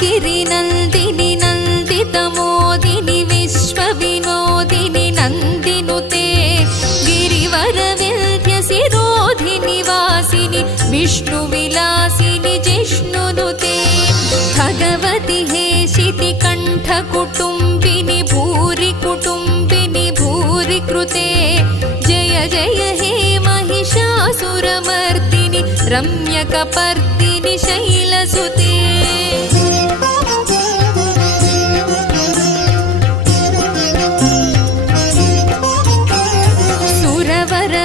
गिरि नन्दिनि नन्दितमोदिनि विश्वविनोदिनि नन्दिनुते गिरिवरविन्ध्यसिरोधिनिवासिनि विष्णुविलासिनि जिष्णुनुते भगवति हेशिति कण्ठकुटुम्बिनि भूरि कुटुम्बिनि भूरि कृते जय जय हे महिषासुरमर्दिनि रम्यकपर्दिनि शैलसुते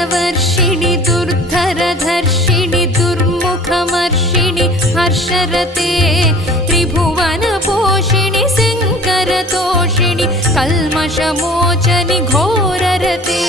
सुरवरवर्षिणि दुर्धरधर्षिणि दुर्मुखमर्षिणि हर्षरते त्रिभुवनपोषिणि शङ्करतोषिणि कल्मषमोचनि घोररते